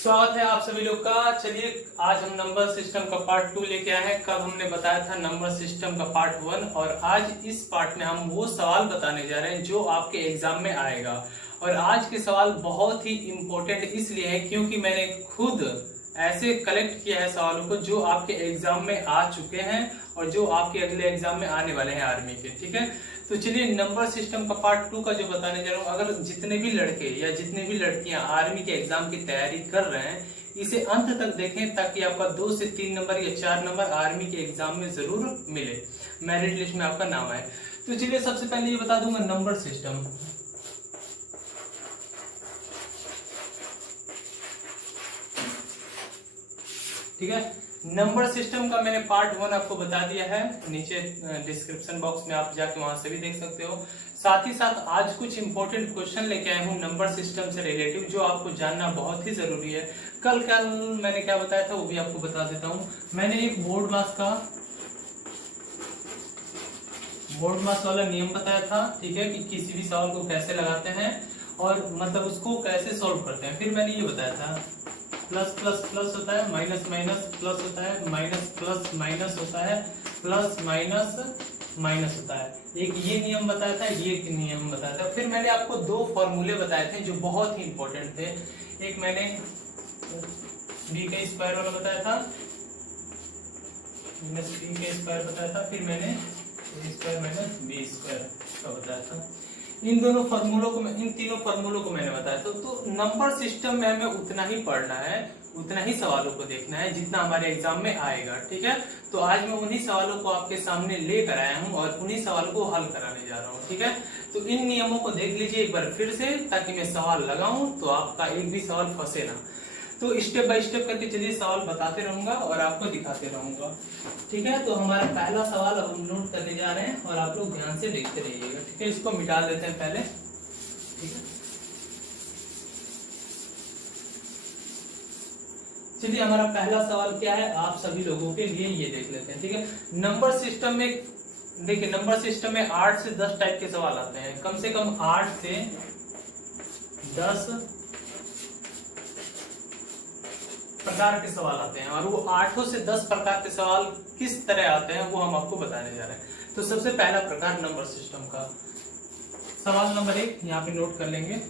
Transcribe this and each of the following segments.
स्वागत है आप सभी लोग का। चलिए आज हम नंबर सिस्टम का पार्ट 2 लेके आए हैं। कल हमने बताया था नंबर सिस्टम का पार्ट 1 और आज इस पार्ट में हम वो सवाल बताने जा रहे हैं जो आपके एग्जाम में आएगा। और आज के सवाल बहुत ही इम्पोर्टेंट इसलिए है क्योंकि मैंने खुद ऐसे कलेक्ट किया है सवालों को जो आपके एग्जाम में आ चुके हैं और जो आपके अगले एग्जाम में आने वाले हैं आर्मी के। ठीक है, तो चलिए नंबर सिस्टम का पार्ट 2 का जो बताने जा रहा हूँ, अगर जितने भी लड़के या जितने भी लड़कियां आर्मी के एग्जाम की तैयारी कर रहे हैं इसे अंत तक देखें ताकि आपका 2 से 3 नंबर या 4 नंबर आर्मी के एग्जाम में जरूर मिले, मेरिट लिस्ट में आपका नाम आए। तो चलिए सबसे पहले ये बता दूंगा नंबर सिस्टम। ठीक है, नंबर सिस्टम का मैंने पार्ट 1 आपको बता दिया है, नीचे डिस्क्रिप्शन बॉक्स में आप जाके वहां से भी देख सकते हो। साथ ही साथ आज कुछ इंपॉर्टेंट क्वेश्चन लेके आया हूँ नंबर सिस्टम से रिलेटिव जो आपको जानना बहुत ही जरूरी है। कल मैंने क्या बताया था वो भी आपको बता देता हूँ। मैंने एक बोर्ड मास वाला नियम बताया था, ठीक है, कि किसी भी सवाल को कैसे लगाते हैं और मतलब उसको कैसे सॉल्व करते हैं। फिर मैंने ये बताया था प्लस प्लस प्लस होता है, माइनस माइनस प्लस होता है, माइनस प्लस माइनस होता है, प्लस माइनस माइनस होता है। एक ये नियम बताया था, ये नियम बताया था। फिर मैंने आपको 2 फॉर्मूले बताए थे जो बहुत ही इंपॉर्टेंट थे। एक मैंने बी का स्क्वायर वाला बताया था, माइनस बी का स्क्वायर बताया था, फिर मैंने ए स्क्वायर माइनस बी स्क्वायर का बताया था। इन तीनों फार्मूलों को मैंने बताया था। तो नंबर सिस्टम में हमें उतना ही पढ़ना है, उतना ही सवालों को देखना है जितना हमारे एग्जाम में आएगा। ठीक है, तो आज मैं उन्हीं सवालों को आपके सामने लेकर आया हूं और उन्हीं सवालों को हल कराने जा रहा हूं। ठीक है, तो इन नियमों को देख लीजिए एक बार फिर से ताकि मैं सवाल लगाऊं तो आपका एक भी सवाल फंसे ना। तो स्टेप बाय स्टेप करके चलिए सवाल बताते रहूंगा और आपको दिखाते रहूंगा। ठीक है, तो हमारा पहला सवाल अब हम नोट करने जा रहे हैं और आप लोग ध्यान से देखते रहिएगा। ठीक है, इसको मिटा देते हैं पहले। ठीक है, चलिए हमारा पहला सवाल क्या है आप सभी लोगों के लिए ये देख लेते हैं। ठीक है, नंबर सिस्टम में देखिए, नंबर सिस्टम में 8 से 10 टाइप के सवाल आते हैं। कम से कम 8 से 10 प्रकार के सवाल आते हैं और वो 8 से 10 प्रकार के सवाल किस तरह आते हैं वो हम आपको बताने जा रहे हैं। तो सबसे पहला प्रकार नंबर सिस्टम का सवाल नंबर 1 यहाँ पे नोट कर लेंगे।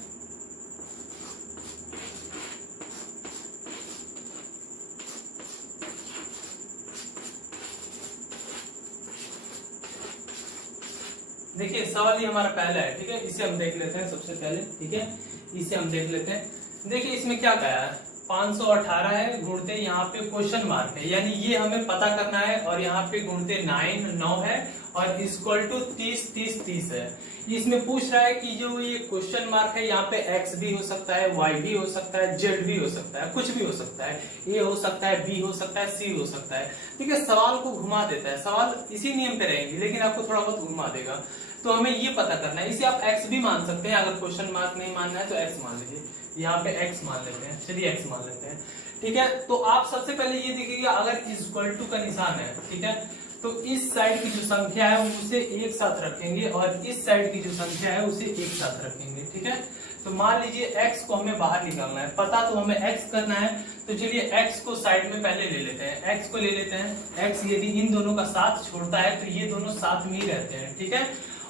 देखिए सवाल ये हमारा पहला है। ठीक है, इसे हम देख लेते हैं सबसे पहले। ठीक है, इसे हम देख लेते हैं। देखिए इसमें क्या कहा है, 518 है, गुणते यहाँ पे क्वेश्चन मार्क है, यानी ये हमें पता करना है। और यहाँ पे गुणते 9 है और इक्वल टू 30 30 30 है। इसमें पूछ रहा है कि जो ये क्वेश्चन मार्क है यहाँ पे x भी हो सकता है, y भी हो सकता है, z भी हो सकता है, कुछ भी हो सकता है, a हो सकता है, b हो सकता है, c हो सकता है। ठीक है, सवाल को घुमा देता है। सवाल इसी नियम पे रहेंगे लेकिन आपको थोड़ा बहुत घुमा देगा। तो हमें ये पता करना है। इसे आप x भी मान सकते हैं, अगर क्वेश्चन मार्क नहीं मानना है तो x मान लीजिए। यहाँ पे x मान लेते हैं, चलिए x मान लेते हैं। ठीक है, तो आप सबसे पहले ये देखिएगा अगर इक्वल टू का निशान है, ठीक है, तो इस साइड की जो संख्या है उसे एक साथ रखेंगे और इस साइड की जो संख्या है उसे एक साथ रखेंगे। ठीक है, तो मान लीजिए x को हमें बाहर निकालना है, पता तो हमें x करना है। तो चलिए x को साइड में पहले ले लेते हैं, x को ले लेते हैं। x यदि इन दोनों का साथ छोड़ता है तो ये दोनों साथ में ही रहते हैं। ठीक है,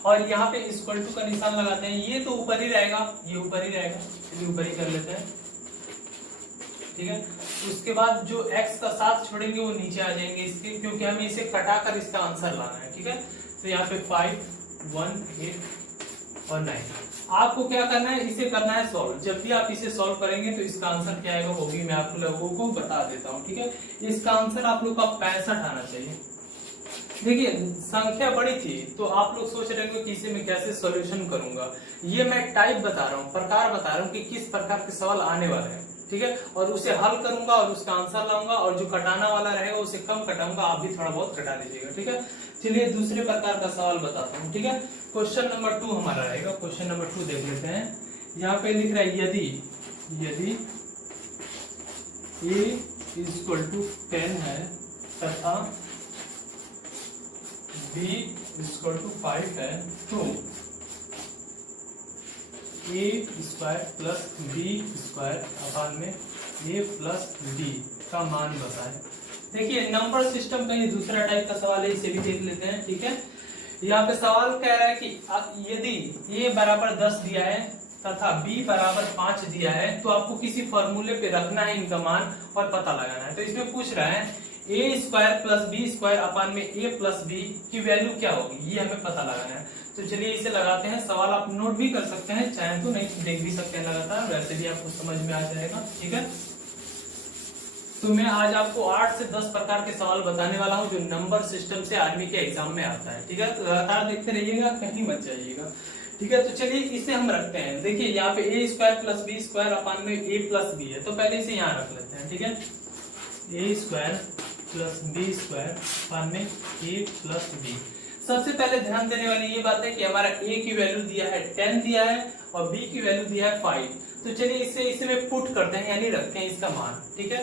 और यहाँ पे इक्वल टू का निशान लगाते हैं। ये तो ऊपर ही रहेगा, ये ऊपर ही रहेगा, चलिए ऊपर ही कर लेते हैं। ठीक है, उसके बाद जो x का साथ छोड़ेंगे वो नीचे आ जाएंगे इसके, क्योंकि हमें इसे कटाकर इसका आंसर लाना है। ठीक है, तो यहाँ पे 5 1 8 और 9 आपको क्या करना है, इसे करना है सॉल्व। जब भी आप इसे सॉल्व करेंगे तो इसका आंसर क्या आएगा वो भी मैं आप लोगों को बता देता हूँ। ठीक है, इसका आंसर आप लोग का 65 आना चाहिए। देखिए संख्या बड़ी थी तो आप लोग सोच रहे होंगे कि इसे मैं कैसे सॉल्यूशन करूंगा। ये मैं टाइप बता रहा हूँ, प्रकार बता रहा हूँ कि किस प्रकार के सवाल आने वाले हैं। ठीक है, और उसे हल करूंगा और उसका आंसर लाऊंगा और जो कटाना वाला रहेगा उसे कम कटाऊंगा, आप भी थोड़ा बहुत कटा लीजिएगा। ठीक है, चलिए दूसरे प्रकार का सवाल बताता हूँ। ठीक है, क्वेश्चन नंबर 2 हमारा रहेगा। क्वेश्चन नंबर 2 देख लेते हैं। यहाँ पे लिख रहा है यदि a इक्वल टू 10 है तथा b इक्वल टू 5 है तो A square plus B square upon में ए प्लस बी का मान बताएं। देखिए नंबर सिस्टम कहीं दूसरा टाइप का सवाल है, इसे भी देख लेते हैं। ठीक है, यहाँ पे सवाल कह रहा है कि यदि a बराबर 10 दिया है तथा b बराबर 5 दिया है तो आपको किसी फॉर्मूले पे रखना है इनका मान और पता लगाना है। तो इसमें पूछ रहा है a square plus B square upon में a प्लस बी की वैल्यू क्या होगी, ये हमें पता लगाना है। तो चलिए इसे लगाते हैं। सवाल आप नोट भी कर सकते हैं, चाहे तो नहीं देख भी सकते हैं लगातार, वैसे भी आपको समझ में आ जाएगा। ठीक है, तो मैं आज आपको 8 से 10 प्रकार के सवाल बताने वाला हूं जो नंबर सिस्टम से आर्मी के एग्जाम में आता है। ठीक है, तो लगातार देखते रहिएगा, कहीं मत जाइएगा। ठीक है, तो चलिए इसे हम रखते हैं। देखिए यहाँ पे a square plus B square upon में a प्लस बी है, तो पहले इसे यहाँ रख लेते हैं। ठीक है, a square plus B square upon में a प्लस बी। सबसे पहले ध्यान देने वाली ये बात है कि हमारा a की वैल्यू दिया है 10 दिया है और b की वैल्यू दिया है 5। तो चलिए इसे में पुट करते हैं, यानी रखते हैं इसका मान। ठीक है,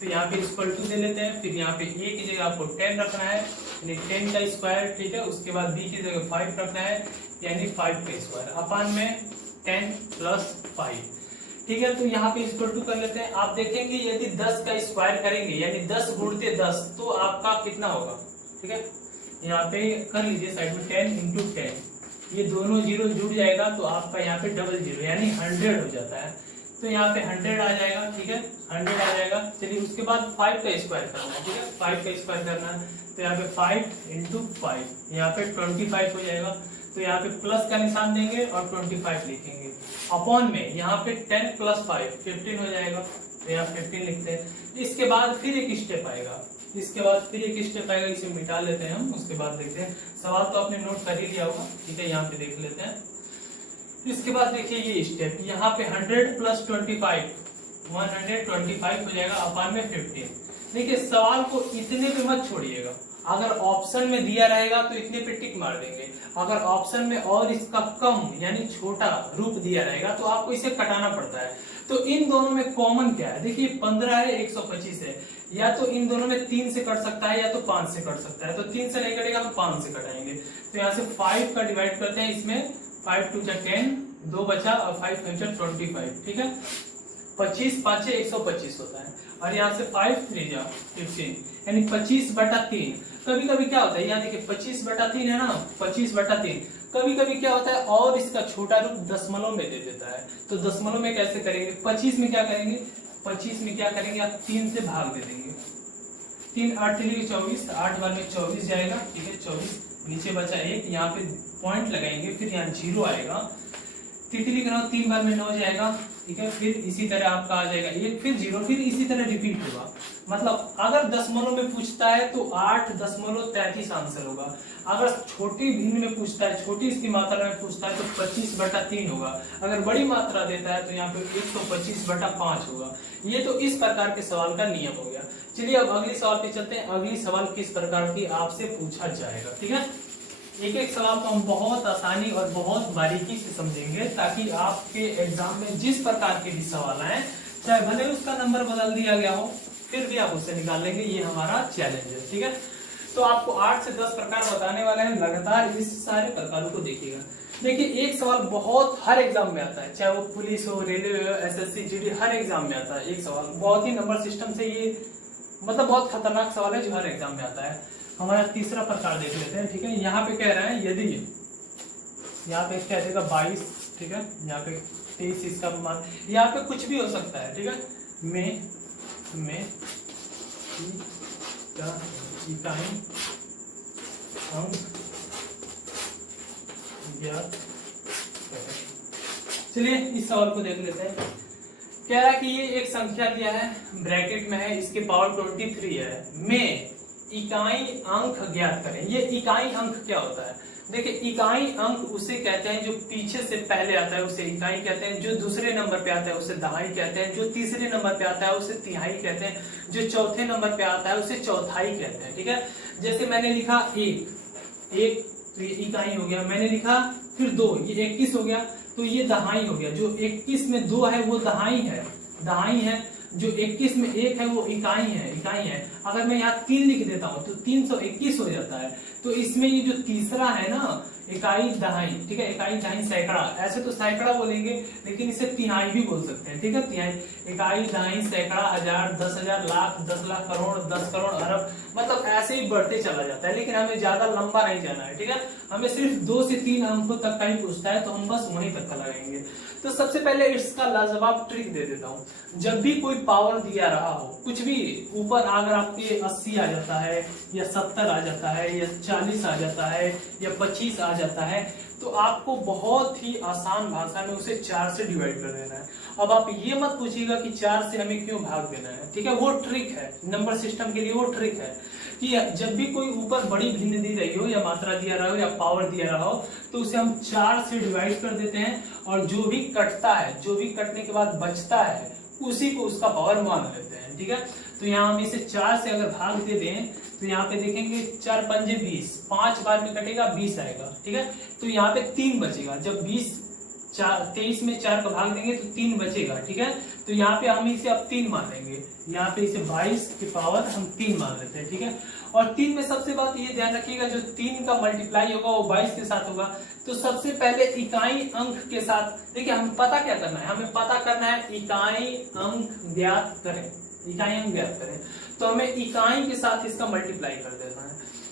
तो यहाँ पे इक्वल टू दे लेते हैं, फिर यहाँ पे a की जगह आपको 10 रखना है यानी 10 का स्क्वायर। ठीक है, उसके बाद b की जगह 5 रखना है यानी 5 का स्क्वायर अपान में 10 प्लस 5। ठीक है, तो यहाँ पे इक्वल टू कर लेते हैं। आप देखेंगे यदि 10 का स्क्वायर करेंगे यानी 10 गुणते 10 तो आपका कितना होगा। ठीक है, यहाँ पे कर लीजिए साइड में 10 इंटू 10, ये दोनों जीरो जुड़ जाएगा तो आपका यहाँ पे डबल जीरो यानी 100 हो जाता है। तो यहाँ पे 100 आ जाएगा। ठीक है, 100 आ जाएगा। चलिए उसके बाद 5 का स्क्वायर करना है। ठीक है, 5 का स्क्वायर करना है तो यहाँ पे 5 इंटू 5 यहाँ पे 25 हो जाएगा। तो यहाँ पे प्लस का निशान देंगे और 25 लिखेंगे अपॉन में यहाँ पे 10 प्लस 5 15 हो जाएगा। तो यहाँ 15 लिखते हैं। इसके बाद फिर एक स्टेप आएगा, इसे मिटा लेते हैं हम, उसके बाद देखते हैं। सवाल तो आपने नोट कर ही लिया होगा। ठीक है, यहाँ पे देख लेते हैं। इसके बाद देखिए ये स्टेप, यहाँ पे 100 प्लस 25 125 हो जाएगा अपान में 15। देखिए सवाल को इतने पे मत छोड़िएगा, अगर ऑप्शन में दिया रहेगा तो इतने पे टिक मार देंगे, अगर ऑप्शन में और इसका कम यानी छोटा रूप दिया रहेगा तो आपको इसे कटाना पड़ता है। तो इन दोनों में कॉमन क्या है, देखिए 15 है 125 है, या तो इन दोनों में 3 से कट सकता है या तो 5 से कट सकता है। तो 3 से नहीं कटेगा तो 5 से कटाएंगे। तो यहाँ से 5 का डिवाइड करते हैं, इसमें 5 2 10 2 बचा और 5 5 25। ठीक है, 25 5 125 होता है और यहाँ से 5 3 जा 15 यानी 25/3। कभी कभी क्या होता है, यहाँ देखिए 25/3 है ना, 25/3। कभी कभी क्या होता है और इसका छोटा रूप दशमलव में दे देता है। तो दशमलव में कैसे करेंगे, 25 में क्या करेंगे, 25 में क्या करेंगे आप 3 से भाग दे देंगे। 3 8 3 24, 8 बार में 24 जाएगा। ठीक है, 24 नीचे बचा 1, यहाँ पे पॉइंट लगाएंगे, फिर यहाँ 0 आएगा। तिथि लिख रहा हूँ, 3 बार में 9 जाएगा। ठीक है, फिर इसी तरह आपका आ जाएगा 1 फिर 0, फिर इसी तरह रिपीट होगा। मतलब अगर दशमलव में पूछता है तो 8.33 आंसर होगा। अगर छोटी भिन्न में पूछता है, छोटी इसकी मात्रा में पूछता है तो 25/3 होगा। अगर बड़ी मात्रा देता है तो यहाँ पे 125/5 होगा। ये तो इस प्रकार के सवाल का नियम हो गया। चलिए अब अगली सवाल पे चलते हैं। अगली सवाल किस प्रकार की आपसे पूछा जाएगा। ठीक है, एक एक सवाल को हम बहुत आसानी और बहुत बारीकी से समझेंगे ताकि आपके एग्जाम में जिस प्रकार के भी सवाल आए, चाहे भले उसका नंबर बदल दिया गया हो, फिर भी आप उससे निकाल लेंगे। ये हमारा चैलेंज है। ठीक है, तो आपको 8 से 10 प्रकार बताने वाले हैं, लगातार इस सारे प्रकारों को देखिएगा। देखिए एक सवाल बहुत हर एग्जाम में आता है, चाहे वो पुलिस हो, रेलवे हो, SSC GD, हर एग्जाम में आता है। एक सवाल बहुत ही नंबर सिस्टम से, ये मतलब बहुत खतरनाक सवाल है जो हर एग्जाम में आता है। हमारा तीसरा प्रकार देख लेते हैं। ठीक है, यहाँ पे कह रहा है यदि यहाँ पे क्या देगा 22। ठीक है, यहाँ पे 23 इसका मान, यहाँ पे कुछ भी हो सकता है। ठीक है, में इकाई अंक ज्ञात। चलिए इस सवाल को देख लेते हैं। कह रहा है कि ये एक संख्या दिया है, ब्रैकेट में है, इसके पावर 23 है, में इकाई अंक ज्ञात करें। ये इकाई अंक क्या होता है, देखिए इकाई अंक उसे कहते हैं जो पीछे से पहले आता है उसे इकाई कहते हैं, जो दूसरे नंबर पे आता है उसे दहाई कहते हैं, जो तीसरे नंबर पे आता है उसे तिहाई कहते हैं, जो चौथे नंबर पे आता है उसे चौथाई कहते हैं। ठीक है, जैसे मैंने लिखा एक तो ये इकाई हो गया, मैंने लिखा फिर 2, ये 21 हो गया, तो ये दहाई हो गया। जो 21 में 2 है वो दहाई है, जो 21 में 1 है वो इकाई है। अगर मैं यहाँ 3 लिख देता हूँ तो 321 हो जाता है। तो इसमें ये जो तीसरा है ना, इकाई दहाई, ठीक है, इकाई दहाई सैकड़ा, ऐसे तो सैकड़ा बोलेंगे लेकिन इसे तिहाई भी बोल सकते हैं, ठीक है, तिहाई, इकाई दहाई सैकड़ा, हजार, 10,000, लाख, 10 लाख, करोड़, 10 करोड़, अरब, मतलब ऐसे ही बढ़ते चला जाता है, लेकिन हमें ज्यादा लंबा नहीं जाना है, ठीक है, हमें सिर्फ 2 से 3 अंकों तक का ही पूछता है, तो हम बस वहीं तक का लगाएंगे। तो सबसे पहले इसका लाजवाब ट्रिक दे देता हूँ। जब भी कोई पावर दिया रहा हो, कुछ भी ऊपर अगर आपके 80 आ जाता है या 70 आ जाता है या 40 आ जाता है या 25 आ जाता है, तो आपको बहुत ही आसान भाषा में उसे 4 से डिवाइड कर देना है। अब आप ये मत पूछिएगा कि 4 से हमें क्यों भाग देना है, ठीक है, वो ट्रिक है, नंबर सिस्टम के लिए वो ट्रिक है कि जब भी कोई ऊपर बड़ी भिन्न दी रही हो या मात्रा दिया रहा हो या पावर दिया रहा हो, तो उसे हम 4 से डिवाइड कर देते हैं, और जो भी कटता है, जो भी कटने के बाद बचता है, उसी को उसका पावर मान लेते हैं, ठीक है। तो यहाँ हम इसे 4 से अगर भाग दे दें, तो यहाँ पे देखेंगे 4 पंजे 20, 5 बार में कटेगा 20 आएगा, ठीक है, तो यहाँ पे 3 बचेगा, जब 23 में 4 का भाग देंगे तो 3 बचेगा, ठीक है, तो यहाँ पे हम इसे अब 3 मान लेंगे, यहाँ पे इसे 22 की पावर हम 3 मान लेते हैं, ठीक है। और 3 में सबसे बात ये ध्यान रखिएगा, जो 3 का मल्टीप्लाई होगा वो 22 के साथ होगा, तो सबसे पहले इकाई अंक के साथ, देखिए हम पता क्या करना है, हमें पता करना है इकाई अंक ज्ञात करें, इकाई अंक ज्ञात करें, तो हमें इकाई के साथ इसका मल्टीप्लाई कर देना है।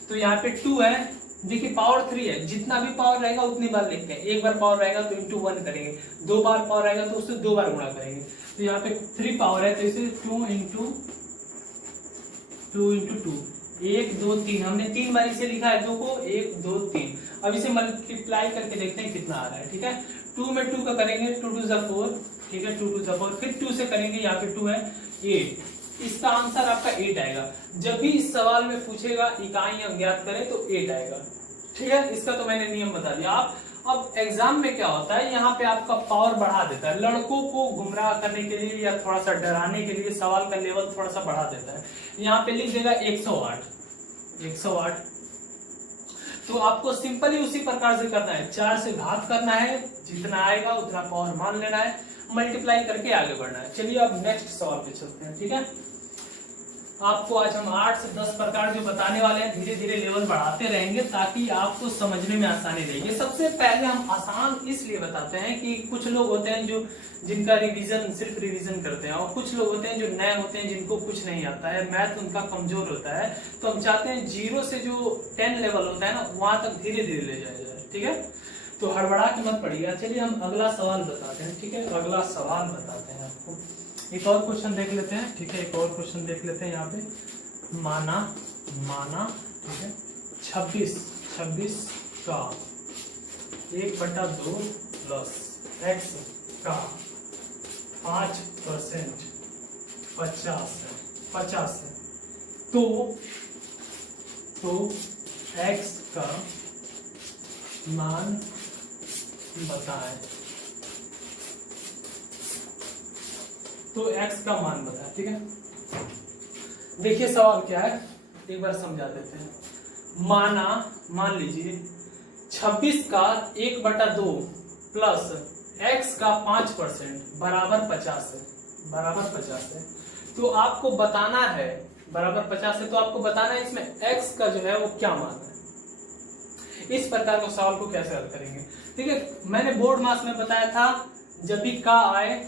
तो यहाँ पे 2 है, देखिए पावर 3 है, जितना भी पावर रहेगा उतनी बार लिखते हैं, एक बार पावर रहेगा तो इंटू 1 करेंगे, 2 बार पावर रहेगा तो उससे 2 बार गुणा करेंगे, तो यहाँ पे 3 पावर है तो इसे 2 इंटू 2, 1 2 3, हमने 3 बार इसे लिखा है 2 को, 1 2 3। अब इसे मल्टीप्लाई करके देखते हैं कितना आ रहा है, ठीक है, 2 में 2 का करेंगे 2 2 4, ठीक है, 2 2 4, फिर 2 से करेंगे, यहाँ पे 2 है 8, इसका आंसर आपका 8 आएगा। जब भी इस सवाल में पूछेगा इकाई अज्ञात करें तो 8 आएगा, ठीक है, इसका तो मैंने नियम बता दिया। आप अब एग्जाम में क्या होता है, यहाँ पे आपका पावर बढ़ा देता है, लड़कों को गुमराह करने के लिए या थोड़ा सा डराने के लिए सवाल का लेवल थोड़ा सा बढ़ा देता है, यहाँ पे लिख देगा 108, तो आपको सिंपली उसी प्रकार से करना है, 4 से भाग करना है, जितना आएगा उतना पावर मान लेना है, मल्टीप्लाई करके आगे बढ़ना है। चलिए अब नेक्स्ट सवाल पे चलते हैं, ठीक है। आपको आज हम 8 से 10 प्रकार जो बताने वाले हैं, धीरे धीरे लेवल बढ़ाते रहेंगे ताकि आपको समझने में आसानी रहेगी। सबसे पहले हम आसान इसलिए बताते हैं कि कुछ लोग होते हैं जो जिनका रिवीजन सिर्फ रिवीजन करते हैं, और कुछ लोग होते हैं जो नए होते हैं जिनको कुछ नहीं आता है, मैथ उनका कमजोर होता है, तो हम चाहते हैं 0 से जो 10 लेवल होता है ना, वहां तक धीरे धीरे ले जाया जाए, ठीक है, तो हड़बड़ा के मत पड़िएगा। चलिए हम अगला सवाल बताते हैं, ठीक है, अगला सवाल बताते हैं आपको। एक और क्वेश्चन देख लेते हैं, ठीक है, एक और क्वेश्चन देख लेते हैं। यहाँ पे माना ठीक है 26 का 1/2 प्लस x का 5% 50 है, तो x का मान बताएं, तो x का मान बताएं, ठीक है। देखिए सवाल क्या है, एक बार समझा देते हैं। मान लीजिए 26 का 1/2 प्लस x का 5% बराबर 50 है, तो आपको बताना है, बराबर 50 है तो आपको बताना है इसमें x का जो है वो क्या मान है। इस प्रकार के सवाल को कैसे हल करेंगे, ठीक है, मैंने बोर्ड मास में बताया था, जब भी का आए,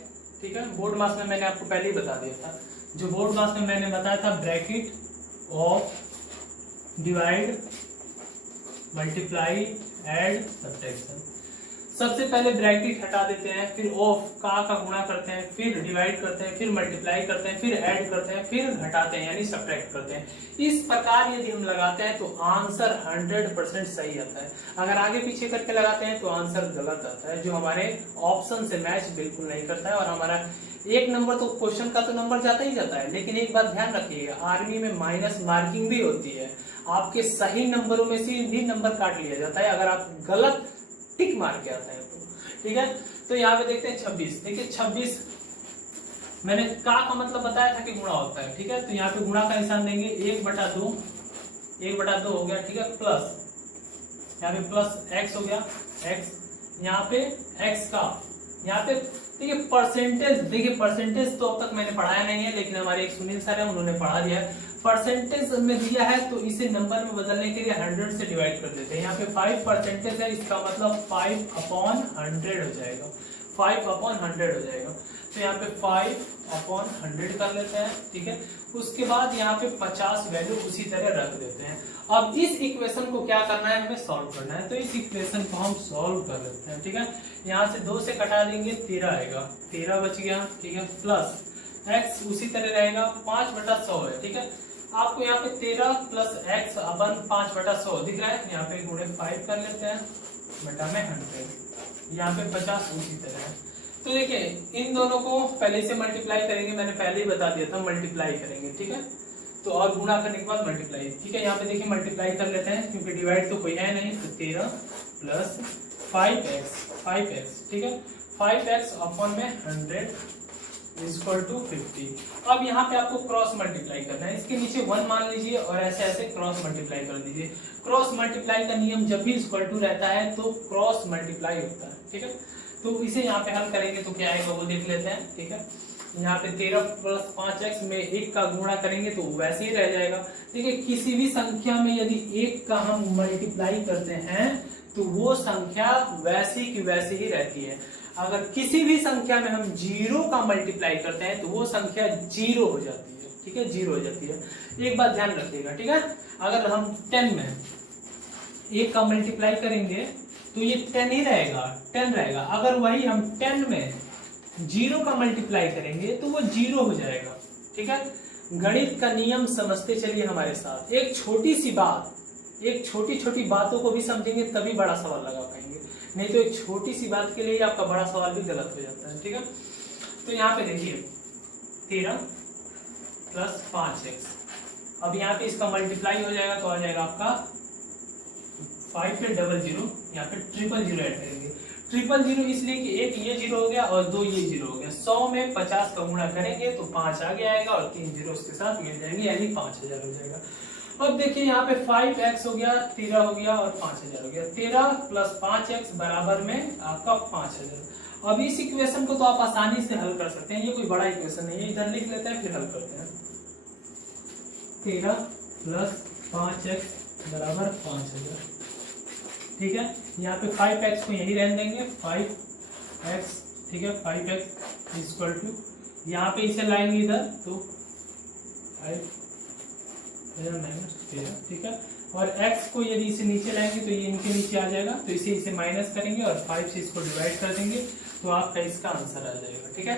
ठीक है, बोर्ड मास में मैंने आपको पहले ही बता दिया था, जो बोर्ड मास में मैंने बताया था bracket of divide multiply add subtraction. सबसे पहले ब्रैकेट हटा देते हैं, फिर ऑफ का गुणा करते हैं, फिर डिवाइड करते हैं, फिर मल्टीप्लाई करते हैं, फिर ऐड करते हैं, फिर घटाते हैं यानी सब्ट्रैक्ट करते हैं। इस प्रकार यदि हम लगाते हैं तो आंसर 100% सही आता है। अगर आगे पीछे करके लगाते हैं तो आंसर गलत आता है, जो हमारे ऑप्शन से मैच बिल्कुल नहीं करता है, और हमारा 1 नंबर तो क्वेश्चन का तो नंबर जाता ही जाता है। लेकिन एक बात ध्यान रखिएगा, आर्मी में माइनस मार्किंग भी होती है, आपके सही नंबरों में से भी नंबर काट लिया जाता है अगर आप गलत टिक मार के आता है तो, ठीक है। तो यहाँ पे देखते हैं 26, देखिए 26 मैंने का मतलब बताया था कि गुणा होता है, ठीक है, तो यहाँ पे गुणा का निशान देंगे, 1/2 हो गया, ठीक है, प्लस यहाँ पे प्लस x हो गया, x यहाँ पे x का, यहाँ पे देखिए परसेंटेज, देखिए परसेंटेज तो अब तक मैंने पढ़ाया नहीं है, लेकिन हमारे एक सुनील सर है उन्होंने पढ़ा दिया है। परसेंटेज में दिया है तो इसे नंबर में बदलने के लिए 100 से डिवाइड कर देते हैं। यहाँ पे 5% है, इसका मतलब 5/100 हो जाएगा, 5/100 हो जाएगा। तो यहाँ पे 5/100 कर लेते हैं, ठीक है। उसके बाद यहाँ पे 50 वैल्यू उसी तरह रख देते हैं। अब इस इक्वेशन को क्या करना है, हमें सॉल्व करना है। तो इस इक्वेशन को हम सॉल्व कर लेते हैं, ठीक है। यहाँ से 2 से कटा देंगे, 13 आएगा, 13 बच गया, ठीक है। प्लस x उसी तरह रहेगा, 5/100 है, ठीक है। आपको यहाँ पे 13 प्लस x अपन 5/100 दिख रहा है, यहाँ पे गुणे 5 कर लेते हैं, बटा में 100, यहाँ पे 50 उसी तरह है। तो देखिए इन दोनों को पहले से मल्टीप्लाई करेंगे, मैंने पहले ही बता दिया था मल्टीप्लाई करेंगे, ठीक है। तो और गुणा करने के बाद मल्टीप्लाई, ठीक है। यहाँ पे देखिए मल्टीप्लाई कर लेते हैं क्योंकि डिवाइड तो कोई है नहीं। तो 13 प्लस 5x, ठीक है, 5x अपॉन में 100 इक्वल टू 50। अब यहाँ पे आपको क्रॉस मल्टीप्लाई करना है, इसके नीचे 1 मान लीजिए और ऐसे ऐसे क्रॉस मल्टीप्लाई कर दीजिए। क्रॉस मल्टीप्लाई का नियम जब भी इक्वल टू रहता है तो क्रॉस मल्टीप्लाई होता है, ठीक है। तो इसे यहाँ पे हल करेंगे तो क्या आएगा वो देख लेते हैं, ठीक है। यहाँ पे 13 प्लस 5x में 1 का गुणा करेंगे तो वैसे ही रह जाएगा, ठीक है। किसी भी संख्या में यदि 1 का हम मल्टीप्लाई करते हैं तो वो संख्या वैसी की वैसी ही रहती है। अगर किसी भी संख्या में हम 0 का मल्टीप्लाई करते हैं तो वो संख्या 0 हो जाती है, ठीक है, 0 हो जाती है। एक बात ध्यान रखिएगा, ठीक है। अगर हम 10 में 1 का मल्टीप्लाई करेंगे तो ये 10 ही रहेगा, 10 रहेगा। अगर वही हम 10 में 0 का मल्टीप्लाई करेंगे तो वो 0 हो जाएगा, ठीक है। गणित का नियम समझते चलिए हमारे साथ। एक छोटी सी बात, एक छोटी छोटी बातों को भी समझेंगे तभी बड़ा सवाल लगा पाएंगे, नहीं तो एक छोटी सी बात के लिए आपका बड़ा सवाल भी गलत हो जाता है, ठीक है। तो यहाँ पे देखिए 13 प्लस 5x, अब यहाँ पे इसका मल्टीप्लाई हो जाएगा तो आ जाएगा आपका 5 पे 00, यहाँ पे 000 ऐड करेंगे। 000 इसलिए कि एक ये 0 हो गया और 2 ये 0 हो गया। 100 में 50 का गुणा करेंगे तो 5 आगे आएगा और 3 0 उसके साथ मिल जाएंगे, यानी 5000 हो जाएगा। अब देखिए यहाँ पे 5x हो गया, 13 हो गया और 5000 हो गया। 13 प्लस 5x बराबर में आपका 5000। अब इस इक्वेशन को तो आप आसानी से हल कर सकते हैं, ये कोई बड़ा इक्वेशन नहीं है। इधर लिख लेते हैं फिर हल करते हैं। 13 प्लस 5x बराबर 5000, ठीक है। यहाँ पे 5x को यही रहने देंगे, 5x, ठीक है। 5x इक्वल टू, यहाँ पे इसे लाएंगे इधर तो 5 -13, ठीक है। और x को यदि इसे नीचे लाएंगे तो ये इनके नीचे आ जाएगा, तो इसे माइनस करेंगे और 5 से इसको डिवाइड कर देंगे तो आपका इसका आंसर आ जाएगा, ठीक है।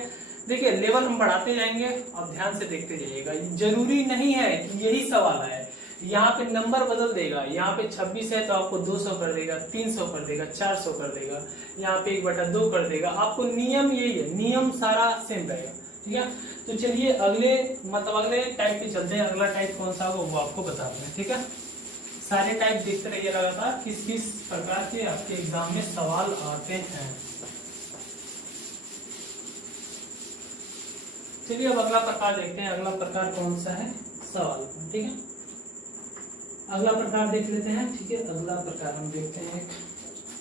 देखिए लेवल हम बढ़ाते जाएंगे, अब ध्यान से देखते जाइएगा। जरूरी नहीं है कि यही सवाल है, यहाँ पे नंबर बदल देगा। यहाँ पे 26 है तो आपको 200 कर देगा, 300 कर देगा, 400 कर देगा, यहाँ पे 1/2 कर देगा। आपको नियम यही है, नियम सारा सेम रहेगा, ठीक है। तो चलिए अगले टाइप पे चलते हैं। अगला टाइप कौन सा होगा वो आपको बताते हैं, ठीक है। सारे टाइप देखते रहिए लगातार, किस किस प्रकार के आपके एग्जाम में सवाल आते हैं। चलिए अब अगला प्रकार देखते हैं। अगला प्रकार कौन सा है सवाल, ठीक है। अगला प्रकार देख लेते हैं, ठीक है। अगला प्रकार हम देखते हैं,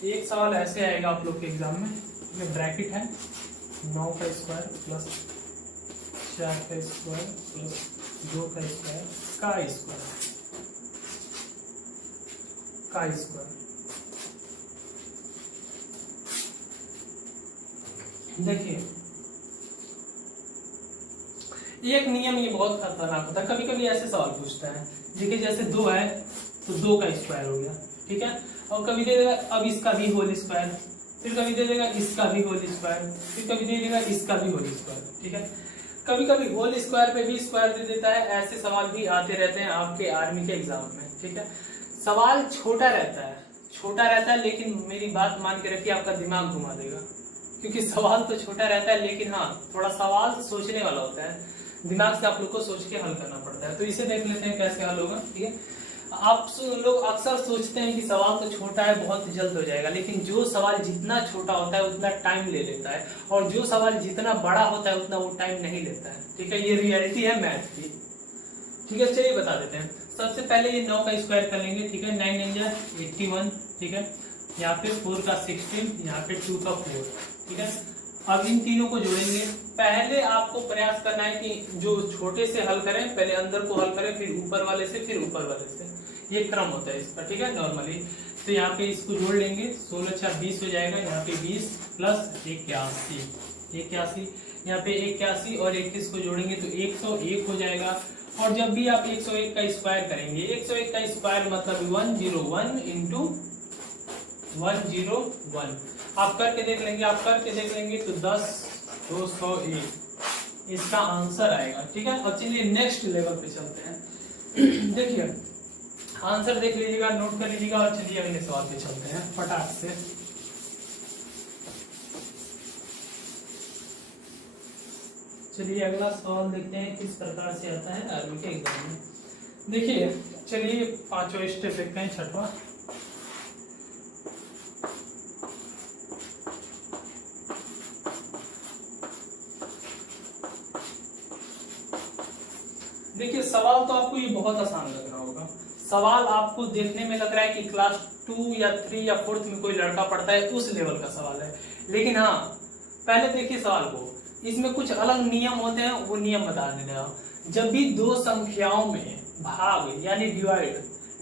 एक सवाल ऐसे आएगा आप लोग के एग्जाम में, ये ब्रैकेट है 9 का स्क्वायर प्लस 4 का स्क्वायर प्लस 2 का स्क्वायर का स्क्वायर। देखिए एक नियम ये बहुत खतरनाक होता है, कभी कभी ऐसे सवाल पूछता है। देखिए जैसे 2 है तो 2 का स्क्वायर हो गया, ठीक है। और कभी दे देगा अब इसका भी होल स्क्वायर, फिर कभी दे देगा इसका भी होल स्क्वायर, फिर कभी दे देगा इसका भी होल स्क्वायर, ठीक है। कभी कभी होल स्क्वायर पे भी स्क्वायर दे देता है। ऐसे सवाल भी आते रहते हैं आपके आर्मी के एग्जाम में, ठीक है। सवाल छोटा रहता है लेकिन मेरी बात मान के रखिए, आपका दिमाग घुमा देगा। क्योंकि सवाल तो छोटा रहता है लेकिन हाँ थोड़ा सवाल सोचने वाला होता है, दिमाग से आप लोग को सोच के हल करना पड़ता है। तो इसे देख लेते हैं कैसे हल होगा, ठीक है। आप लोग अक्सर सोचते हैं कि सवाल तो छोटा है बहुत जल्द हो जाएगा, लेकिन जो सवाल जितना छोटा होता है उतना टाइम ले लेता है, और जो सवाल जितना बड़ा होता है उतना वो टाइम नहीं लेता है, ठीक है। ये रियलिटी है मैथ की, ठीक है। चलिए बता देते हैं। सबसे पहले ये 9 का स्क्वायर कर लेंगे, ठीक है। 9 9 81, ठीक है। यहाँ पे 4 का 16, यहाँ पे 2 का 4, ठीक है। अब इन तीनों को जोड़ेंगे। पहले आपको प्रयास करना है कि जो छोटे से हल करें, पहले अंदर को हल करें, फिर ऊपर वाले से, फिर ऊपर वाले से, ये क्रम होता है इसका, ठीक है नॉर्मली। तो यहाँ पे इसको जोड़ लेंगे, 16 4 20 हो जाएगा, यहाँ पे 20 प्लस 81, यहाँ पे 81 और 21 को जोड़ेंगे तो 101 हो जाएगा। और जब भी आप 101 का स्क्वायर करेंगे, 101 का स्क्वायर मतलब 101 इंटू 101, आप करके देख लेंगे, तो 10 201 इसका आंसर आएगा, ठीक है। और चलिए नेक्स्ट लेवल पे चलते हैं। देखिए आंसर देख लीजिएगा, नोट कर लीजिएगा, और चलिए अगले सवाल पे चलते हैं फटाक से। चलिए अगला सवाल देखते हैं किस प्रकार से आता है आर्मी के एग्जाम में। देखिए चलिए पांचवा स्टेप देखते हैं, छठवां। देखिए सवाल तो आपको ये बहुत आसान लग रहा होगा, सवाल आपको देखने में लग रहा है कि क्लास 2 या 3 या 4th में कोई लड़का पढ़ता है उस लेवल का सवाल है। लेकिन हाँ, पहले देखिए सवाल को, इसमें कुछ अलग नियम होते हैं, वो नियम बता देना। जब भी दो संख्याओं में भाग यानी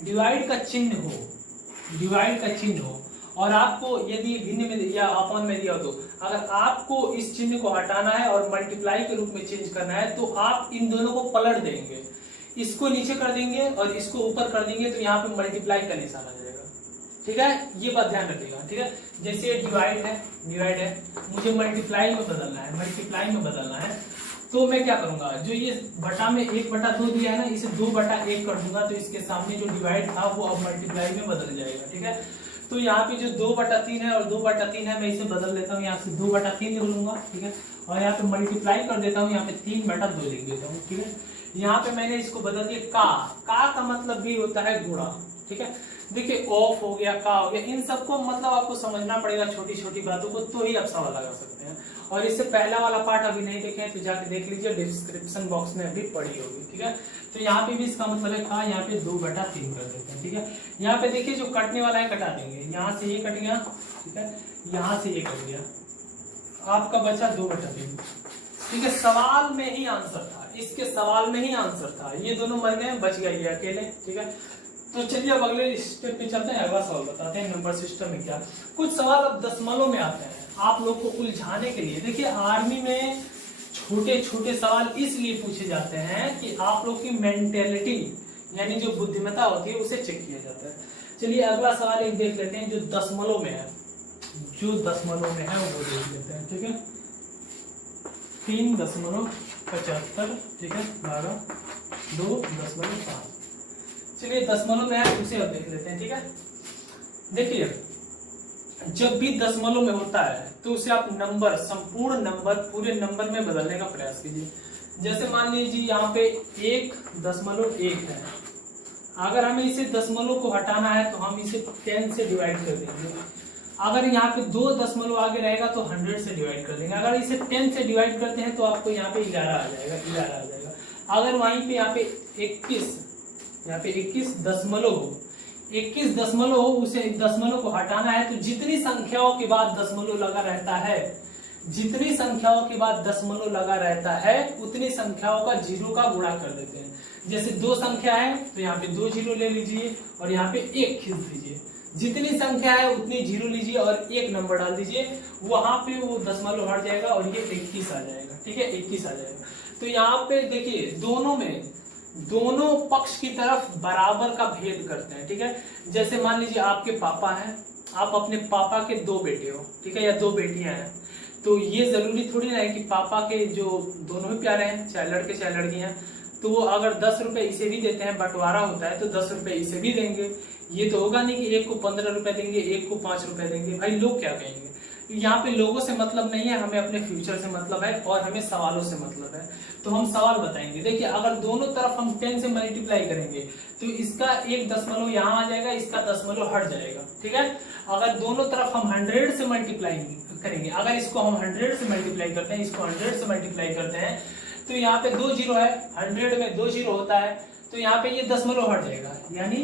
डिवाइड का चिन्ह हो और आपको यदि भिन्न में या अपॉन में दिया हो, तो अगर आपको इस चिन्ह को हटाना है और मल्टीप्लाई के रूप में चेंज करना है, तो आप इन दोनों को पलट देंगे, इसको नीचे कर देंगे और इसको ऊपर कर देंगे, तो यहाँ पे मल्टीप्लाई का निशान आ जाएगा, ठीक है। ये बात ध्यान रखिएगा, ठीक है। जैसे डिवाइड है, मुझे मल्टीप्लाई में बदलना है, तो मैं क्या करूंगा, जो ये बटा में 1/2 दिया है ना, इसे 2/1 कर दूंगा, तो इसके सामने जो डिवाइड था वो अब मल्टीप्लाई में बदल जाएगा, ठीक है। तो यहाँ पे जो 2/3 है और 2/3 है, मैं इसे बदल देता हूँ, यहाँ से 2/3 लिख लूंगा, ठीक है। और यहाँ पे मल्टीप्लाई कर देता हूँ, यहाँ पे 3/2 लिख देता हूँ, ठीक है। यहाँ पे मैंने इसको बदल दिया का मतलब भी होता है गुणा, ठीक है। देखिए ऑफ हो गया, का हो गया, इन सबको मतलब आपको समझना पड़ेगा, छोटी छोटी बातों को, तो ही आप सवाल लगा सकते हैं। और इससे पहला वाला पार्ट अभी नहीं देखे हैं तो जाके देख लीजिए, डिस्क्रिप्शन बॉक्स में अभी पड़ी होगी, ठीक है। तो यहाँ पे भी इसका मतलब है का, यहाँ पे 2/3 कर देते हैं, ठीक है। यहाँ पे देखिए जो कटने वाला है कटा देंगे, यहाँ से ये कट गया, ठीक है, यहाँ से ये कट गया, आपका बचा 2/3, ठीक है। सवाल में ही आंसर था, इसके सवाल में ही आंसर था, ये दोनों मर गए, बच गया ये अकेले, ठीक है। तो चलिए अब अगले स्टेप पे चलते हैं, अगला सवाल बताते हैं नंबर सिस्टम में क्या। कुछ सवाल अब दशमलव में आते हैं, आप लोग को उलझाने के लिए। देखिए आर्मी में छोटे छोटे सवाल इसलिए पूछे जाते हैं कि आप लोग की मेंटेलिटी यानी जो बुद्धिमत्ता होती है उसे चेक किया जाता है। चलिए अगला सवाल एक देख लेते हैं जो दशमलव में है, वो देख लेते हैं, ठीक है। 3.75, ठीक है, 12 2.5। चलिए दशमलव में है, उसे अब देख लेते हैं, ठीक है। देखिए जब भी दशमलव में होता है तो उसे आप नंबर, संपूर्ण नंबर, पूरे नंबर में बदलने का प्रयास कीजिए। जैसे मान लीजिए यहाँ पे 1.1 है, अगर हमें इसे दशमलव को हटाना है तो हम इसे 10 से डिवाइड कर देंगे। अगर यहाँ पे 2 दशमलव आगे रहेगा तो 100 से डिवाइड कर देंगे। अगर इसे 10 से डिवाइड करते हैं तो आपको यहाँ पे 11 आ जाएगा। अगर वहीं पे यहाँ पे 21 दशमलव हो, उसे दशमलव को हटाना है तो जितनी संख्याओं के बाद दशमलव लगा रहता है उतनी संख्याओं का 0 का गुणा कर देते हैं। जैसे 2 संख्या है तो यहाँ पे 2 0 ले लीजिए और यहाँ पे 1 खींच दीजिए, जितनी संख्या है उतनी 0 लीजिए और 1 नंबर डाल दीजिए, वहां पे वो दशमलव हट जाएगा और ये 21 आ जाएगा, ठीक है, 21 आ जाएगा। तो यहाँ पे देखिए दोनों पक्ष की तरफ बराबर का भेद करते हैं, ठीक है। जैसे मान लीजिए आपके पापा हैं, आप अपने पापा के 2 बेटे हो, ठीक है, या 2 बेटियां हैं, तो ये जरूरी थोड़ी ना है कि पापा के जो दोनों ही प्यारे हैं, चाहे लड़के चाहे लड़कियां, तो वो अगर 10 रुपए इसे भी देते हैं, बंटवारा होता है तो 10 रुपए इसे भी देंगे। ये तो होगा नहीं कि एक को 15 रुपए देंगे, एक को 5 रुपए देंगे, भाई लोग क्या कहेंगे। यहाँ पे लोगों से मतलब नहीं है, हमें अपने फ्यूचर से मतलब है और हमें सवालों से मतलब है। तो हम सवाल बताएंगे। देखिए अगर दोनों तरफ हम 10 से मल्टीप्लाई करेंगे तो इसका 1 दशमलव यहाँ आ जाएगा, इसका दशमलव हट जाएगा, ठीक है। अगर दोनों तरफ हम 100 से मल्टीप्लाई करेंगे, अगर इसको हम 100 से मल्टीप्लाई करते हैं, इसको 100 से मल्टीप्लाई करते हैं, तो यहाँ पे 2 0 है, 100 में 2 0 होता है, तो यहाँ पे ये दशमलव हट जाएगा, यानी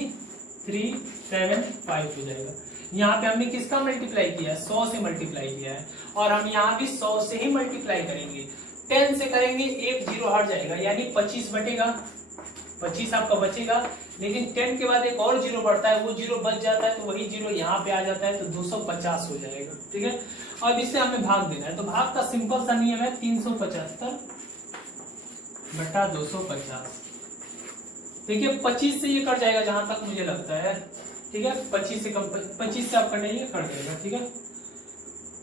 375 हो जाएगा। यहाँ पे हमने किसका मल्टीप्लाई किया है, 100 से मल्टीप्लाई किया है, और हम यहाँ भी 100 से ही मल्टीप्लाई करेंगे। 10 से करेंगे, एक जीरो हट जाएगा, यानी 25 बटेगा, 25 आपका बचेगा। लेकिन 10 के बाद एक और जीरो बढ़ता है, वो जीरो बच जाता है, तो वही जीरो यहाँ पे आ जाता है, तो 250 हो जाएगा। ठीक है, अब इससे हमें भाग देना है, तो भाग का सिंपल सा नियम है 375 बटा 250। देखिए 25 से ये कट जाएगा जहां तक मुझे लगता है। ठीक है, 25 से कम, 25 से आप कटेंगे, कट जाएगा। ठीक है,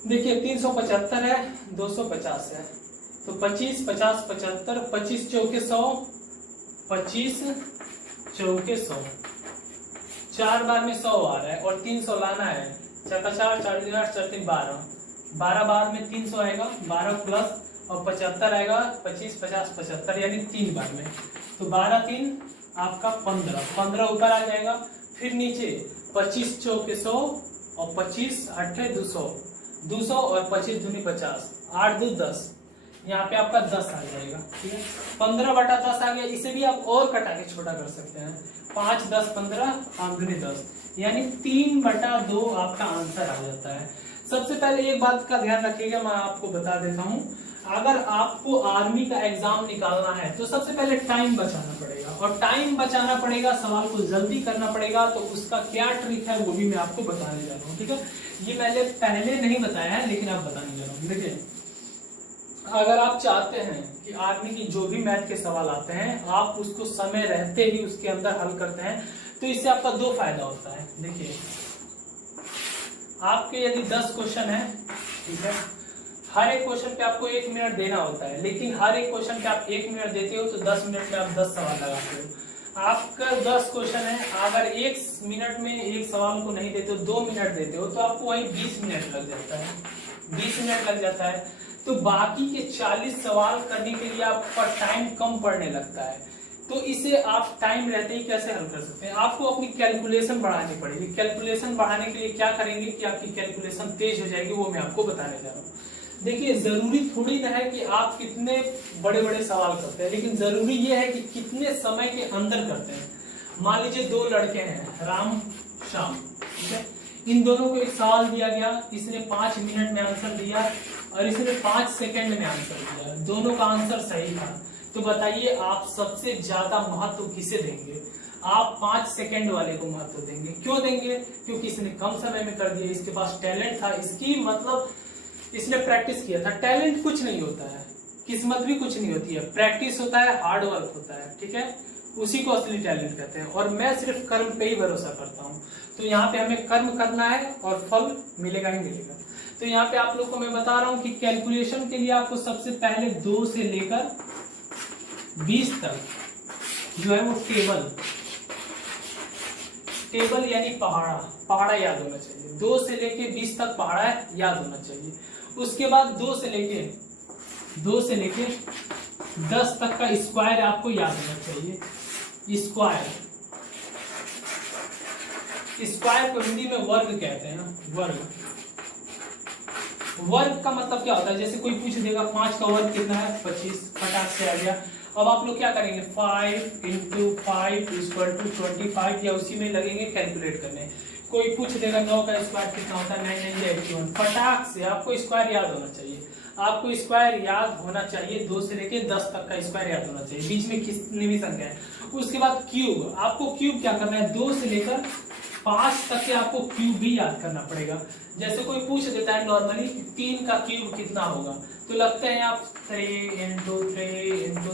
देखिए 375 है, 250 है, तो 25 50 75, 25 चौके 100, 25 चौके 100, 4 बार में 100 आ रहा है, और 300 लाना है, 4 4 4 3 8 4 3 12, 12 बार में 300 आएगा, 12 प्लस और 75 आएगा, 25 50 75, यानी 3 बार में, तो 12 3 आपका 15, 15 ऊपर आ जाएगा, फिर नीचे 25 चौके 100 और 25 8 200, 200 और 25 दूनी 50, 8 2 10, यहाँ पे आपका 10 आ जाएगा। ठीक है, 15 बटा 10 आ गया। इसे भी आप और कटा के छोटा कर सकते हैं, 5 10 15 5 दूनी 10, यानी 3 बटा 2 आपका आंसर आ जाता है। सबसे पहले एक बात का ध्यान रखिएगा, मैं आपको बता देता हूँ, अगर आपको आर्मी का एग्जाम निकालना है तो सबसे पहले टाइम बचाना पड़ेगा, और टाइम बचाना पड़ेगा, सवाल को जल्दी करना पड़ेगा, तो उसका क्या ट्रिक है वो भी मैं आपको बताने जा रहा हूँ। ठीक है, ये मैंने पहले नहीं बताया है, लेकिन आप बताने जा रहा हूँ। देखिए, अगर आप चाहते हैं कि आर्मी की जो भी मैथ के सवाल आते हैं आप उसको समय रहते ही उसके अंदर हल करते हैं, तो इससे आपका 2 फायदा होता है। देखिए, आपके यदि 10 क्वेश्चन है, ठीक है, हर एक क्वेश्चन पे आपको 1 मिनट देना होता है, लेकिन हर एक क्वेश्चन पे आप 1 मिनट देते हो तो 10 मिनट में आप 10 सवाल लगाते हो। आपका 10 क्वेश्चन है, अगर 1 मिनट में एक सवाल को नहीं देते हो, 2 मिनट देते हो, तो आपको वही 20 मिनट लग जाता है, 20 मिनट लग जाता है। तो बाकी के 40 सवाल करने के लिए आपका टाइम कम पड़ने लगता है, तो इसे आप टाइम रहते ही कैसे हल कर सकते हैं, आपको अपनी कैलकुलेशन बढ़ानी पड़ेगी। कैलकुलेशन बढ़ाने के लिए क्या करेंगे कि आपकी कैलकुलेशन तेज हो जाएगी, वो मैं आपको बताने जा रहा हूँ। देखिए, जरूरी थोड़ी ना है कि आप कितने बड़े बड़े सवाल करते हैं, लेकिन जरूरी ये है कि कितने समय के अंदर करते हैं। मान लीजिए 2 लड़के हैं, राम श्याम, ठीक है, इन दोनों को एक सवाल दिया गया, इसने 5 मिनट में आंसर दिया और इसने 5 सेकंड में आंसर दिया, दोनों का आंसर सही था, तो बताइए आप सबसे ज्यादा महत्व किसे देंगे? आप 5 सेकंड वाले को महत्व देंगे। क्यों देंगे? क्योंकि इसने कम समय में कर दिया, इसके पास टैलेंट था, इसकी मतलब इसने प्रैक्टिस किया था। टैलेंट कुछ नहीं होता है, किस्मत भी कुछ नहीं होती है, प्रैक्टिस होता है, हार्ड वर्क होता है। ठीक है, उसी को असली टैलेंट कहते हैं, और मैं सिर्फ कर्म पे ही भरोसा करता हूँ। तो यहाँ पे हमें कर्म करना है और फल मिलेगा ही मिलेगा। तो यहाँ पे आप लोग को मैं बता रहा हूँ कि कैलकुलेशन के लिए आपको सबसे पहले 2 से लेकर 20 तक जो है वो टेबल यानी पहाड़ा याद होना चाहिए। 2 से लेके 20 तक पहाड़ा याद होना चाहिए। उसके बाद 2 से लेके 10 तक का स्क्वायर आपको याद होना चाहिए। स्क्वायर को हिंदी में वर्ग कहते हैं ना, वर्ग का मतलब क्या होता है? जैसे कोई पूछ देगा 5 का वर्ग कितना है, 25, फटाक से आ गया। अब आप लोग क्या करेंगे, 5 × 5 = 25, या उसी में लगेंगे कैलकुलेट करने। कोई पूछ देगा 9 का स्क्वायर कितना होता है, 9 9 81। फटाक से आपको स्क्वायर याद होना चाहिए। आपको स्क्वायर याद होना चाहिए, 2 से लेके 10 तक का स्क्वायर याद होना चाहिए, बीच में कितनी भी संख्या है। उसके बाद क्यूब, आपको क्यूब क्या करना है, 2 से लेकर 5 तक के आपको क्यूब भी याद करना पड़ेगा। जैसे कोई पूछ देता है नॉर्मली 3 का क्यूब कितना होगा, तो लगते हैं आप 3 ×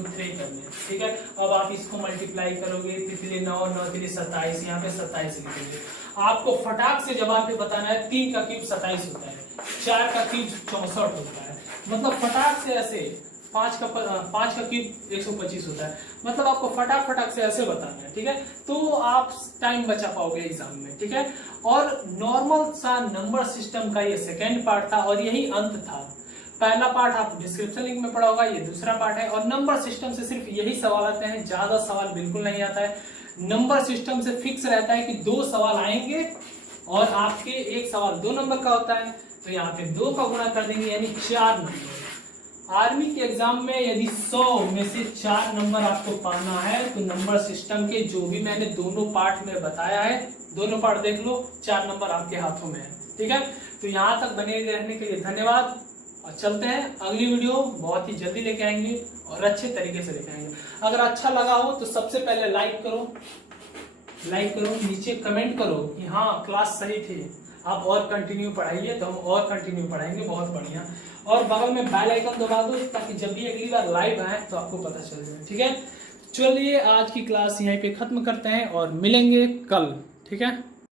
3 करने। ठीक है, अब आप इसको मल्टीप्लाई करोगे, 3 9 9 3 27, यहाँ पे 27 लिखेंगे। आपको फटाक से जवाब पे बताना है, 3 का क्यूब 27 होता है, 4 का क्यूब 64 होता है। मतलब फटाक से ऐसे 5 का क्यूब 125 होता है। मतलब आपको फटाक से ऐसे बताना है। ठीक है, तो आप टाइम बचा पाओगे एग्जाम में। ठीक है, और नॉर्मल सा नंबर सिस्टम का ये सेकेंड पार्ट था और यही अंत था। पहला पार्ट आप डिस्क्रिप्शन लिंक में पढ़ा होगा, ये दूसरा पार्ट है। और नंबर सिस्टम से सिर्फ यही सवाल आते हैं, ज्यादा सवाल बिल्कुल नहीं आता है। नंबर सिस्टम से फिक्स रहता है कि 2 सवाल आएंगे और आपके एक सवाल 2 नंबर का होता है, तो यहाँ पे 2 का गुणा कर देंगे, यानी 4 नंबर। आर्मी के एग्जाम में यदि 100 में से 4 नंबर आपको पाना है, तो नंबर सिस्टम के जो भी मैंने दोनों पार्ट में बताया है दोनों पार्ट देख लो, 4 नंबर आपके हाथों में है। ठीक है, तो यहाँ तक बने रहने के लिए धन्यवाद और चलते हैं। अगली वीडियो बहुत ही जल्दी लेके आएंगे और अच्छे तरीके से लेके आएंगे। अगर अच्छा लगा हो तो सबसे पहले लाइक करो, नीचे कमेंट करो कि हाँ क्लास सही थी, आप और कंटिन्यू पढ़ाइए, तो हम और कंटिन्यू पढ़ाएंगे। बहुत बढ़िया। और बगल में बेल आइकन दबा दो ताकि जब भी अगली बार लाइव आए तो आपको पता चल जाए। ठीक है, चलिए आज की क्लास यहीं पे खत्म करते हैं और मिलेंगे कल। ठीक है।